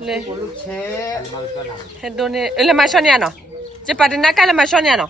Le. Donne le machoniano. Je pas de naka le machoniano.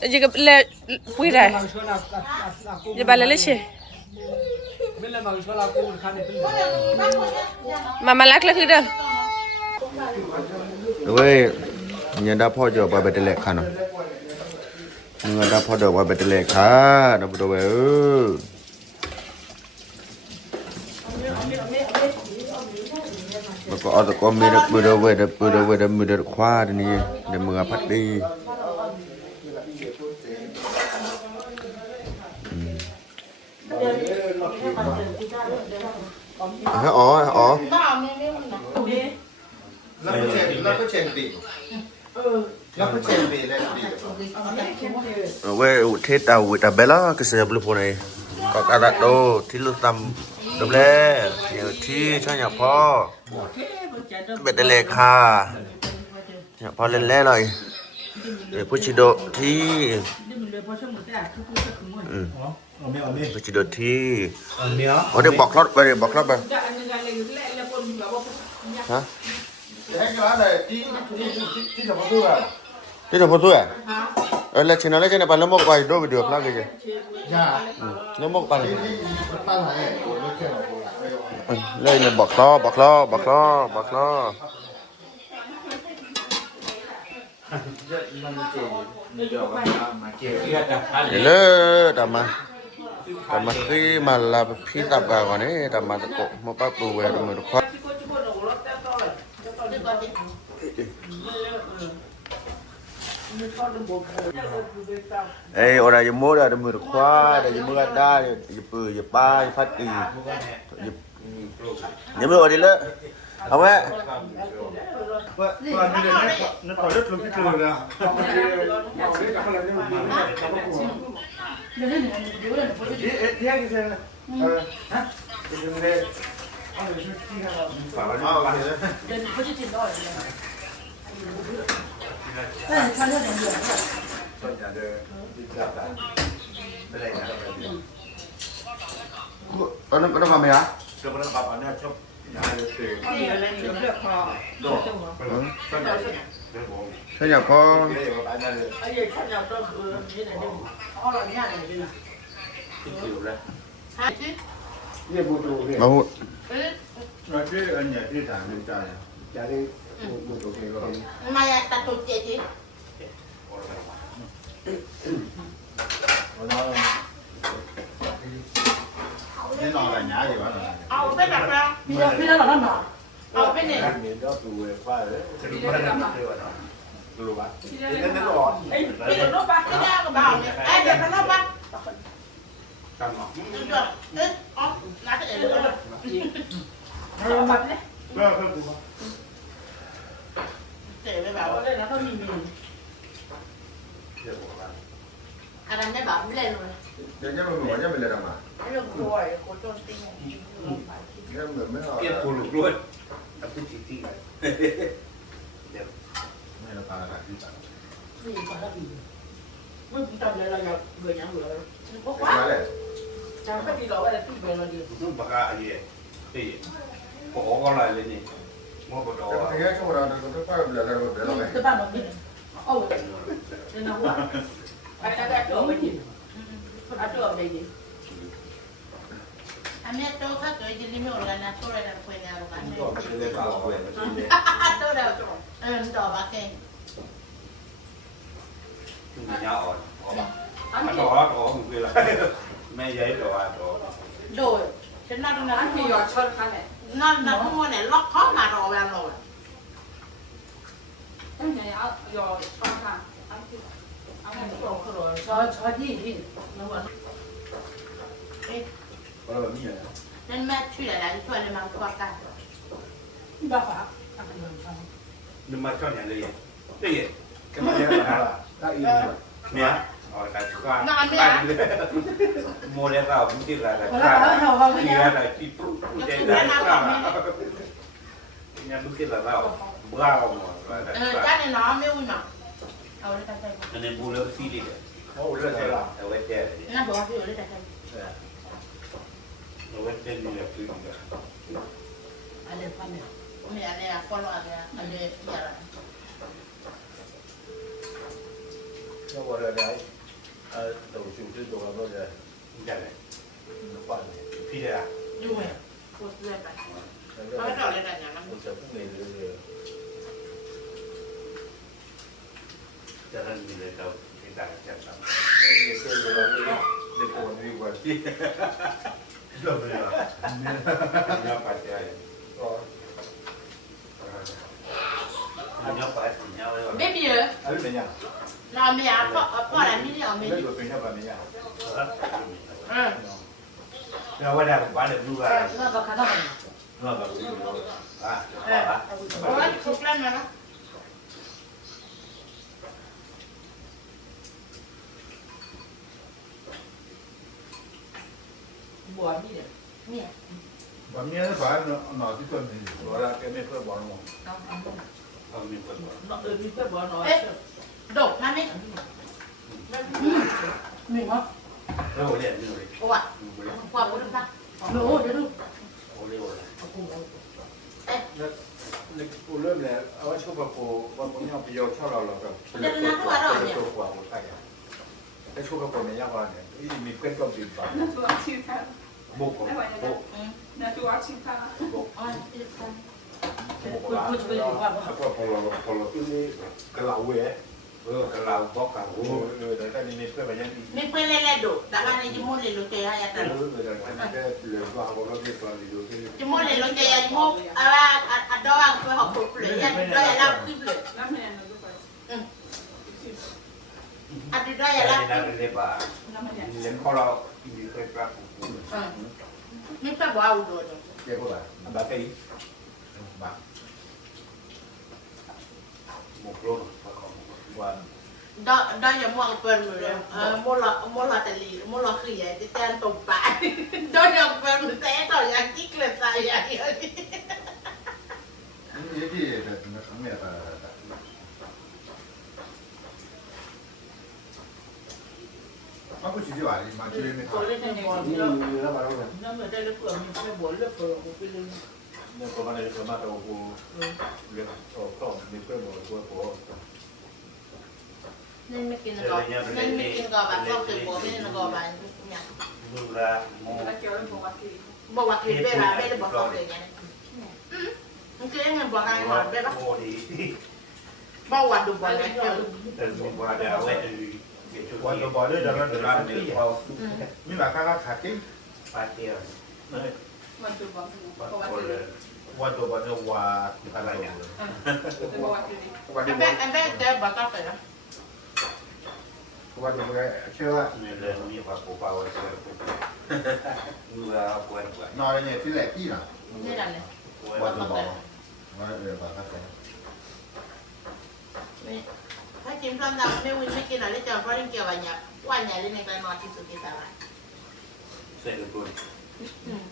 Je le puira. Je pas le leche. Mama lak la kida. Wei, nyanda po jo ba betelek kan. Nyanda po do ba betelek ka, da bodo we. Bako ada ko mi da bodo we da mi da khwa ni, da mga phat đi. Ó. Nó có chèn bị. Nó có chèn bị lên bị. Wei thế tao với ta bela cái xe blue này. Có cả đặt đồ thì lúc tầm đúng lẽ nhiều thi cho nhàพ่อ Bệt đây lệ kha. Nhàพ่อlên lẽ rồi. Để phụ chỉ độ thi. Phụ chỉ độ thi. Ở đây bọc lót về bọc lót về. Hả? Cái lá này tí là bao nhiêu à? Tí là bao nhiêu à? Là chỉ nói trên này bạn nó một vài đôi được là cái gì? Dạ. Nó một vài. Đây là bọc lo. Lơ tầm mà khi mà là phi tập vào còn ấy tầm mà cổ một bác bù về rồi được khoa. Ê, ở đây mua là được khoa, đây mua đa, giờ ba phát đi, nhớ mua ở đây nữa, không ấy? Nó còn rất là cái cười nè. Nó vào mày á? Thế nhà con Bảo Rồi chứ anh nhà chứ thằng lên trời. Chạy đi. Mày ta tụt chị chứ. Cái nọ là nhã gì vậy? Bên đặt ra. Bây giờ là nó nọ. Bên này. Miền đó tù về qua rồi đấy. Tù bạn. Cái nó rồi. Bây giờ nó bắt cái ra của bảo này. Ai giờ nó bắt. Cầm ngọc. Đúng rồi. Ê, lá cái này nó. Nó mặt đấy. Để với bảo. Đây nó nhìn. Anh em bảo lên rồi. Để nhá mình nhá mình là mà. Cái lưng ruồi của trôn tinh. Nhá mình mới hỏi. Kia phù lục luôn. Tập cái chỉ thị này. Này là ta là gì ta? Gì mà nó bị. Mới cũng tập lại là người nhà người. Có quá. Chào cái gì đó là cái về là gì. Nó bạc à gì? Thì có con lại lên nhỉ? Mua bộ đồ. Thế trong đó nó phải là rồi. Tôi ban đầu đi. Ồ. Nên nó quá. Ai đã trở về gì? Đã trở về gì? Anh em tôi khác cái gì mình là na tôi là quên nhà rồi anh. Đồ cái lên vào quên. Tôi đâu. Đỏ bạc kê. Nhà ở. Anh đó có một người là mẹ giấy đồ. Rồi. Thế nó Anh thì giỏi chân khăn này. nó mua này lót khó mà rồi làm rồi. Em này giỏi chân khăn. Anh rồi. Cho đi. Nó vẫn. Nên mẹ chui lại là chui lại mà qua cả. Ba phải. Nhưng mà cho nhà gì? Cái gì? Cái mà nhớ là đã im rồi. Mẹ. Rồi cả khoa. Mua lên vào cũng chỉ là khoa. Thì là chỉ trụ đây là khoa. Nhà lúc kia là vào vào mà. Cái này nó mới uống mà. Anh em mua lên phi đi. Ô lên đây là. Ở bên kia. Nó bỏ cái ở đây. Ở bên trên đi là phi đi. ไม่อะไรอะฟอลโล่อะไรอะไรที่อะไร 那我这来，都就是多少个人？你看嘞，换的，批的啊？ ยุ่งไหมพูดเรื่อยไปเขาไม่ต่อเลยแต่เนี่ยมัน 我这不没这个，这还没来到给大家讲上。那你这个那个我没关系，是不是？你要把家人，哦，你要把你要那个， ไม่มีเลย 还是怎样？ เราไม่อยากเพราะอะไรไม่ได้เอาไม่ 那 อยู่ 个等一下把怎样？ เออ 要我俩把这录啊， เราก็ข้าวต้ม 那个啊，好了。 เพราะว่าทุกเรื่องนะ บัวนี่เนี่ย เนี่ย 我明天把脑子转没有，我俩跟那块玩嘛， เอาอันนี้ 他们会玩。 มีเพื่อนบัวน้อย ดกนะนี่ มีมั้ย 那我练没有嘞， โอ้ย 我练， ความรู้สึก โน้เดี๋ยวดู 我练我练。 那我认为，我说不我不要比较跳了了的，做过我看呀。那说不没样话呢，一米跟到比吧。那主要青菜，木工，木，那主要青菜了。 อ๋อ 木工啦。我就是个老外，个老包干活，但你没说不人。 ไม่เพื่อนเล่นๆดูแต่ว่าในจิมโม่เลยรู้ใจให้ยัด 人说我那边说的有些。 จิมโม่เลยรู้ใจยัดจิมโม่อะไรอัดดอกไปหอบปุ๋ยยัดดอกยัดรับขึ้นเลย 那没人能做饭。 อัดดอกยัดรับขึ้น 那吧，那么点。人靠了，你可以干活。 ไม่ต้องบอกเอาดูดู 结果吧，把给，吧，木工，我 ดอกอย่ามัวเปิดมือเลยมัวละแต่ลีมัวละคือใหญ่ที่แทนตบปากดอกอย่าเปิดมือแต่ต่ออย่างกิ๊กเลยใจอย่างเดียว 你这这怎么成面的？我不去就完了，妈去没 ตัว 看。 เล่นในบอล 你 เนาะ 那玩意儿， น้ำเหมือนได้เลือดเปลือกมีไม่บัวเลือดเปลือกไปเลย 那我把那个嘛都我，人到没怪我。 นั่นไม่กินก็นั่นไม่กินก็แบบชอบตื่นบัวไม่ได้ก็แบบเนี่ย 木啦，木，那叫人帮我给。 บอกว่าคือเบ้แบบไม่ได้บอกชอบตื่นไงมันคือยังไงบอกไงหมดเบ้ปะ 木的， บอกว่าดูบอลไง 但是木的我也是，我都把这个那没有，你把刚刚卡进，把掉，我就帮我我给。的，我都把这挖干了呀。帮我给。我 ไอ้แม่ไอ้แม่เจอบอกก็เสร็จแล้ว 我这个吃了，那人没法不把我这个，木啊，不管，拿人家进来地了， นี่แหละเนี่ย 我都把，我把它分。 ถ้าจิ้มซ้ำๆไม่วินไม่กินอะไรจะเพราะเรื่องเกี่ยวกับเนี่ยว่าเนี่ยเรื่องในการนอนที่สุดที่สบาย 这个不，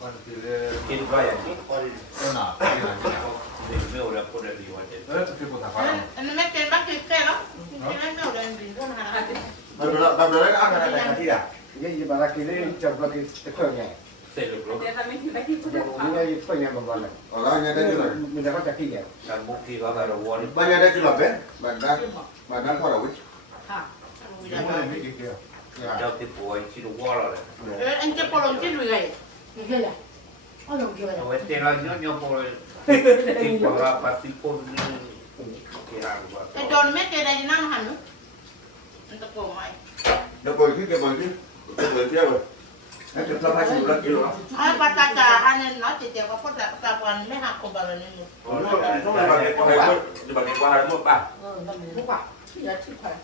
我这个给你表演，我的。在哪？没有人或者离我这。这不他发了。 อันนั้นไม่เป็นบ้าคือแค่แล้วแค่นั้นไม่เอาเดินดินขึ้นมาแล้ว 那个按个那个地啊，你把它给那叫不给这块钱，这个不，在他们那里不人家一块钱不完了。哦，那人家这个，你那个才给钱。咱木皮个个我的，把人家这个呗，把咱跑了回去。 ค่ะ 你们没给给。叫的不记住我了嘞。 อันจะปลงที่รวย นี่แค่ไหนอ๋อลงเกลือ 我这个鸟不了，听过了，把这个给他个。 แต่โดนไม่เจอใดนั่งหันมันตะโกนไหม Nó bồi chứ, cái bồi chứ. Cái bồi kia rồi. Nó chụp nó phải chịu lắm kilo lắm. อ๋อปาตากาอันนั้นเนาะเจ๊ๆก็พูดแบบตะวันไม่หักคนบาลนี่ Nó là cái qua hai đi bằng cái qua hai mua ba. เออทำเลยทุกว่าที่จะชิบหาย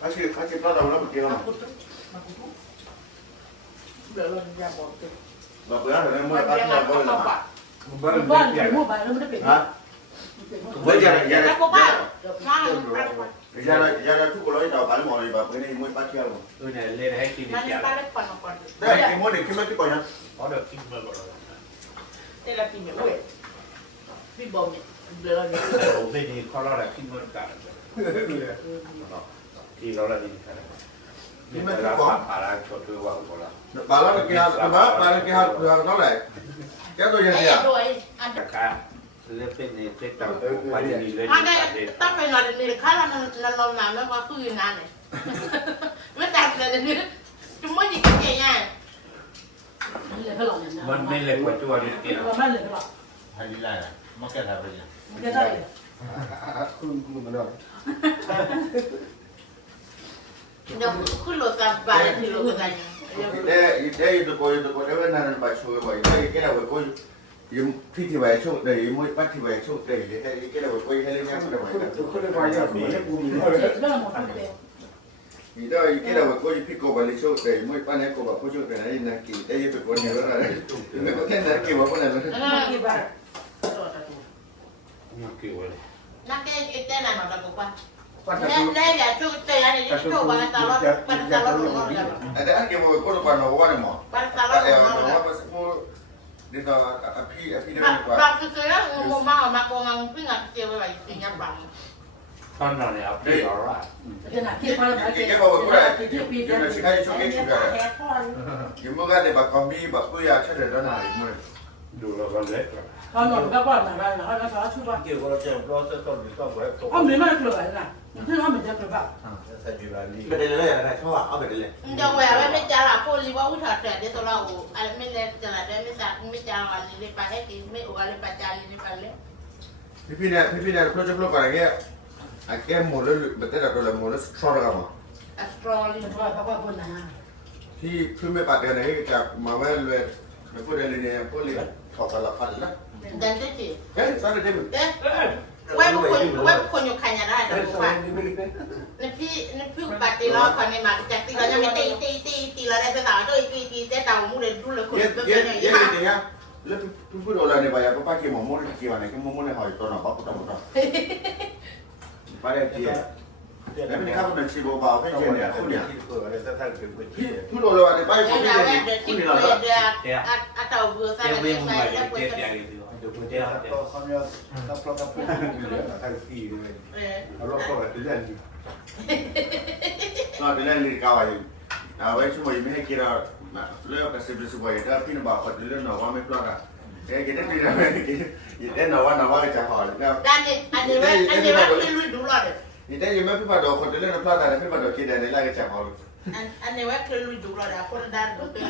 Nó chụp nó đầu nó một kilo มา mà. คุดมาคุดเดี๋ยวเราจะบอกกัน Mà bữa nào nó mua มัน là ยัง bắt ไง đầu ก็ bơi ต้อง là ปั mà. ด บ้านอยู่มั่วไปแล้วไม่ได้เปลี่ยน Hả? Với gia đình แล้วก็บ้านบ้านมันปัด Ra đây thuốc của nó đầu bán mồi và bữa nay mua 3 kilo. ตัวเนี่ยเล่นให้กิน มัน เดียว ปัดเล็กปัดมาปัด Đây cái mua để cái mấy cái coi nhá. เพราะเดี๋ยวกินมาก่อน แต่ละปีเนี่ยเว้ยพี่บอมเนี่ยเดือนเนี่ย แต่ผมได้ดีเขาเล่าแหละกินเงินกันที่เราละดีขนาดนี่มันเราผ่าละชดด้วยว่าคนละ Bà nó kia, bà nó kia nó lại. Kéo tôi ไอ้ ra đi à? โดยอัน ราคา เล่นเป็นในเล่นต่างไปนี่เลย ถ้าได้ต้องไปนอนนี่ข้าเรานอนน้ำแล้วก็คืนนั่นเนี่ยไม่แต่เดี๋ยวนี้จุ่มไม่ดีกันใหญ่ มันเลยเท่าไหร่เนี่ย มันไม่เล็กกว่าตัวนี่กิน มันเลยเท่าไหร่ ให้ดีได้มาแก้ทำไปเนี่ย มันจะได้ คุณมันได้ เดี๋ยวขึ้นรถกลับบ้านที่รถกัน Ide itu ko dewe nan ba chu ko ide ke la ko yum piti ba chu de mo pati ba chu de ide ke la ko hele nya ko baคุณได้ไปเนี่ยมีให้กูมี เรื่องมันเป็น ide ke la ko pi ko ba le chu de mo pa ne ko ba ko chu de na ki de ye ko ne ra me ko ken na ki ba ko na กี่บาท นี่กี่วัน นักเตะเตะนั่นเราบอกว่า ปัจจุ ได้อย่าช่วยเตะอะไรนี่ช่วยวันตลอดวันตลอดนอนกัน ada ke mo ko pa no wa ne mo วันตลอดนอนกัน wa pas mo de ta api de บางทีเจองูมามาโกงพี่งัดเจียวไปสิ่งยังบัง ตอนนั้นเนี่ยเอาไปเอาละ ขนาดที่พอเราไปที่ปีเดียว yum ga de ba ko mi ba ku ya che de na ri mo ดูแล้วก็เล็ก พอหนอนก็ป้อนมาแล้วแล้วก็ช่วย เกี่ยวกับเราจะรอจะต้นหรือต้องไว้ตก อ๋อไม่ไม่เกลือนะที่เขาเหมือนจะเกลือแบบ ใส่ดีลาลี be de le na cho wa be de le เดี๋ยวแหวะไม่จ่าละพูดรีว่าอุทาแต่เดี๋ยวตัวเราอะไรไม่เล่นจะละได้ไม่จ่าวันนี้ไปให้กินไม่โอ้อะไรไปจ่าลีไปเลย pipi ne pro je pro para ke a ke mo le be de la ko le mo le strong ga ma อัสตรอลี เพราะว่าคนนะ ที่คือไม่ปัดกันเลยจากมาแว่นเลยไม่พูดอะไรเนี่ยพูดเลยถอดตลับฟันนะ ดันได้จี เฮ้ยสารเต็ม เอ๊ะไว้บุคคลอยู่ใครจะได้แต่บุคคลนี่พี่ปฏิรอคนในมาจากตีเราจะไม่ตีเราได้แต่ต่างด้วยตีแต่ต่างมูเดดูเลยคน เย้ เป็น เย้ ยังไง เย้เนี่ยแล้วพี่พูดอะไรเนี่ยไปอ่ะป้าเกี่ยวหมอมกี่วันเนี่ยหมอเนี่ยหอยตัวหน่อป้าปุ๊บปุ๊บไปเลยทีแล้วไม่ได้ข้าวมันชีโบบ่าวให้เจเนี่ยคุณเนี่ย เปิดอะไรถ้าท่านเป็นพื้นที่ พูดอะไรเนี่ยไป ไอ้ ผม ดาว เนี่ย เด็กที่ คุณ เปิ เนี่ย ดเด็กอัตตาเบื่อซะ เจ้า แล้ว เว้ย ไป มึงไป แล้วไป เจ็บใหญ่เลยเดี๋ยวเจ้า ก็เขาเนี่ยถ้าเพราะเขาพูดอยู่แล้วท่านฟรีเลยเอารถก็ไปเล่น ก็ไปเล่นลีกาวอยู่เอาไว้ช่วยไม่ให้กินเราเลิกกับสิบสิบวันถ้าพี่น้องบอกคนเรื่องหน่อว่าไม่ปลอดอ่ะแกกินได้ดีนะไม่กินได้หน่อว่าจะหอยแล้ว ด้านนี้อันนี้ว่าไม่รู้ดูรอด นี่ได้ยินไหมพี่ปาโดคนเรื่องน้ำปลาแต่พี่ปาโดกินอะไรไล่กันจากหอย อันนี้ว่าคือรู้ดูรอดคนด้านก็คือ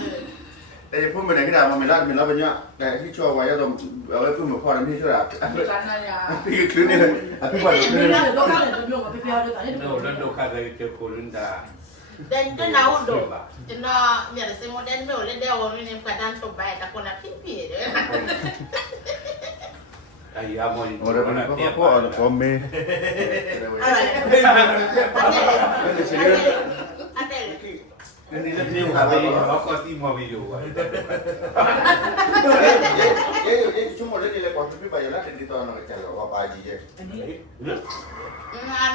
แต่จะพูดไปไหนก็ได้มาไม่รัดไม่รับเป็นเนี้ยแต่ที่ช่วยไว้ก็ต้องเอาไว้พูดเหมือนพ่อนะพี่ช่วยอ่ะ การนายา พี่คืนนี่เลยพี่ปาโดคืน ไม่ นี่ ได้ต้องการเลยต้องยกกับพี่เพียวด้วยแต่นี่ โน่แล้วดูใครเลยเจ้าคนนั้นด่า เดินก็น่าดูจะน่าเนี่ยเซโมเดนเบลเล่นเดียวนี่เนี่ยกระดานตบใบแต่คนละพี่พี่เด้อ ไอ้ยามอย โอ้เดี๋ยวพ่อพ่อเมย์ อะไรอันเดล นี่ นี่ครับเขาก็ที่มาวิดีโอ ชั่วโมงนี้เลยก่อนพี่ไปอยู่แล้วติดต่อหน่อยจะว่าไปจีเจ อันนี้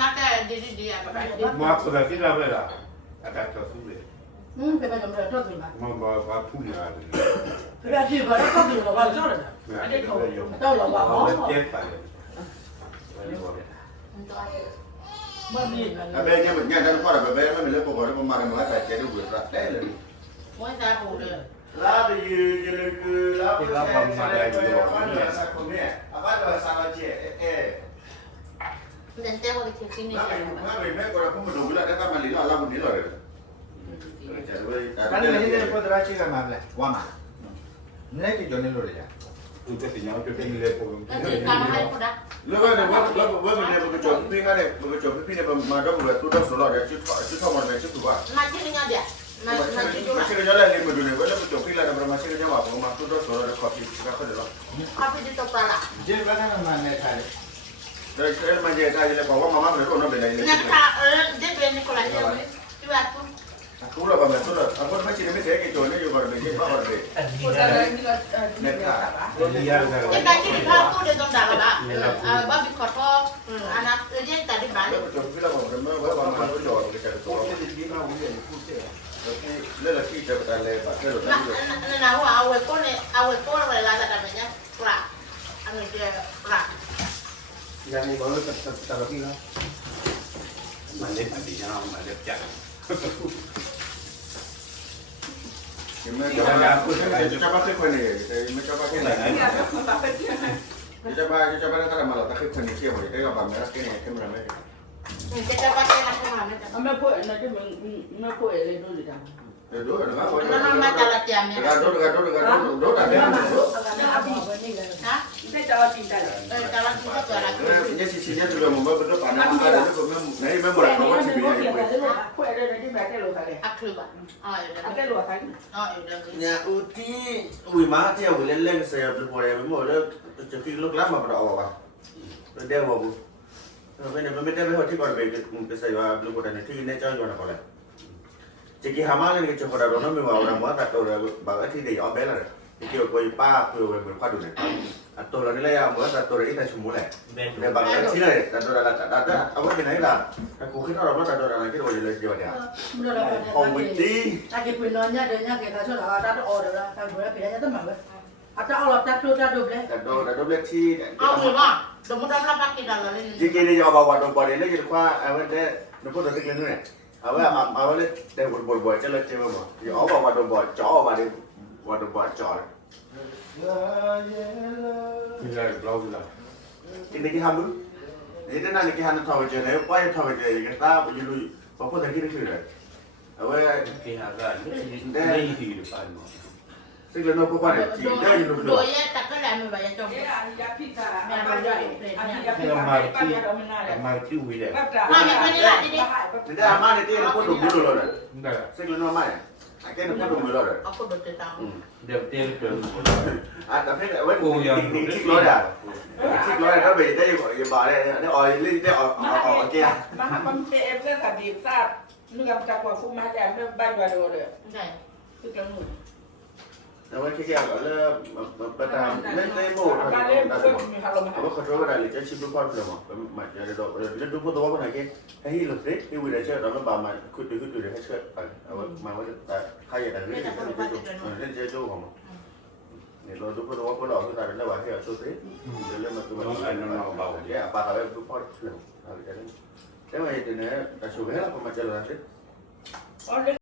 นักแต่ดีอ่ะแบบนี้ มาสุดที่เราเลยล่ะอาจารย์จะสู้เลย เป็นประจำเลยชอบดื่ม มันบอกพูดอะไร พี่แบบที่ว่าชอบดื่มเราว่าชอบเลยอันนี้เขาต้องเราว่าอ๋อ เจ็บไป เมื่อมี แต่เบย์เนี่ยเหมือนกันท่านพ่อแต่เบย์ไม่เป็นเรื่องปกติประมาณนั้นแต่เจ๊ดูเบื่อได้เลย ไม่ใช่ปูเลย ลาไปยืนคือลาไปแช่เนี่ยสักคนเนี่ยอาบ้านเราสารเจ๊เอ๊ะ เดินเจ้าไปเที่ยวที่นี่ ลาไปแม่ก็เราพูดมาดูแล้วได้ตั้งมาหลีลาบุญนี่เลย อันนี้ไม่ได้พูดราชิกามาเลยว่ามาเนี่ยที่จนนี่รู้เลย tu te señalo que tiene le por ก็คือการให้คนละ แล้วก็เนี่ยว่ามันเนี่ยมันจบพี่ก็เนี่ยมันจบพี่เนี่ยมาดมเลยตู้ดมสลอดเนี่ยชุดทอมันเนี่ยชุดตัว มาที่นี่เดียวมาที่ดู มาเชื่อเจ้าเลยมาดูเนี่ยว่ามันจบพี่แล้วมันมาเชื่อเจ้าว่าผมมาตู้ดมสลอดเนี่ยขอบคุณก็คนเดียว ข้าไปดูตัวปลา เจ้าก็ทำมาในไทย เดี๋ยวมันจะได้เลยบอกว่ามาไม่รู้น้องเป็นอะไรเลย เนี่ยถ้าเด็กเป็นคนละเดียวที่ว่าคุณ กูเราแบบตู้เราคนไม่ชินไม่เสียกี่ตัวเนี่ยอยู่ก่อนเป็นยี่ห้อก่อนเลย คนอะไรนี่ก็ dia ที่ได้ที่ข้าวตู้เดียวต้องด่าละบ้าบิคอทออันนั้นเรียกแต่ที่บ้าน แล้วจบพี่เราบอกกันเมื่อวันมารู้จอดไปกันตัว พูดที่มาวิ่งพูดเจ้า เรื่องที่จะอะไรแบบเรื่อง นั่นนะว่าเอาไว้ก้นเนี่ยเอาไว้ก้นอะไรล่ะแต่แบบนี้ปลาอันนี้คือปลา อย่างนี้บอกว่าแต่ละที่แล้ว males patiñados males ya เห็นไหมจะมาจะมาแค่คนเดียวแต่ไม่จะมาแค่ไหน Mira, la petición. coba kalau malah tak kena kia boleh, kalau bamera kena kena ramai. Kita pakai nasi mana? Ame po nanti me po ele dulu dah. Dua, dengan apa? Nama nama jalan tiamnya. Dua, tapi Hah? Kita jawab tinggal. Jalan kita jalan. Punya sisinya juga membawa betul panas ada itu memang berapa sih biaya Po ele nanti mereka lo kali. Aku lupa. Oh ya Ada lo kali. Oh ya. Ya uti, wih mati ya wih leleng saya berpura memang ada cekin lu lama pada awal. Dia bawa. Tapi ni memang dia berhati kalau begitu saya belum pernah nanti ini jangan jual apa lah. Jadi hama ni kita pada orang memang orang muat atau bagai tidak ya bela. Jadi kau ipa kau berpadu ni. Atau orang ni lah muat atau orang itu semula. Dia bagai cina ni. Atau ada awak ni lah. Aku kira orang muat atau orang lagi boleh lagi jawab dia. Oh betul. Lagi punonnya dia kita sudah ada order lah. Kalau boleh pilihnya tu mana? Atau Allah tak tu tak double. Ada double sih. Oh memang. Demi pakai dalam ini. Jika dia jawab awak tu boleh lagi lupa awak dia nampak tu kena ni. Awak dia buat jalan cewek mah. Ya awak buat jauh awak buat jauh. Bila blau bila. Ini kita hamil. Jadi nanti kita hendak tahu je, apa yang tahu je, kita baju apa tadi tu sudah. Awak Kehagak ni di depan. segala apa pada, kita je dulu. Doya tak kena membayar coba. Ya pizza. Marti wila. Mana mana lah ini? Jadi aman itu yang aku dulu loh. Enggak. Segala aman. Akhirnya aku dulu loh. Aku betul tahu. Dia betul betul. Tapi awak tinggi loh dah. Tinggi loh dah beda je balik. Ni oil ni dia okey. Mah pun PF tadi saat nu yang tak kuat pun mah dia baru ada order. Okey. Tu kan nu. Awak kira kalau petang memo. Awak kontrol dah lihat sih berapa lama. Macam ada dok. Dia 20 tahun pun lagi. Hei loh sih. Ini udah cakap dalam bama kudu dia cakap. Awak mau kaya dah ni. Dia jauh kamu. Ni lo 20 tahun pun dah kita ada lewat dia sore. Dia macam ya apa kau berapa lama. Jadi macam ni dah sudah lah pemacaran ni.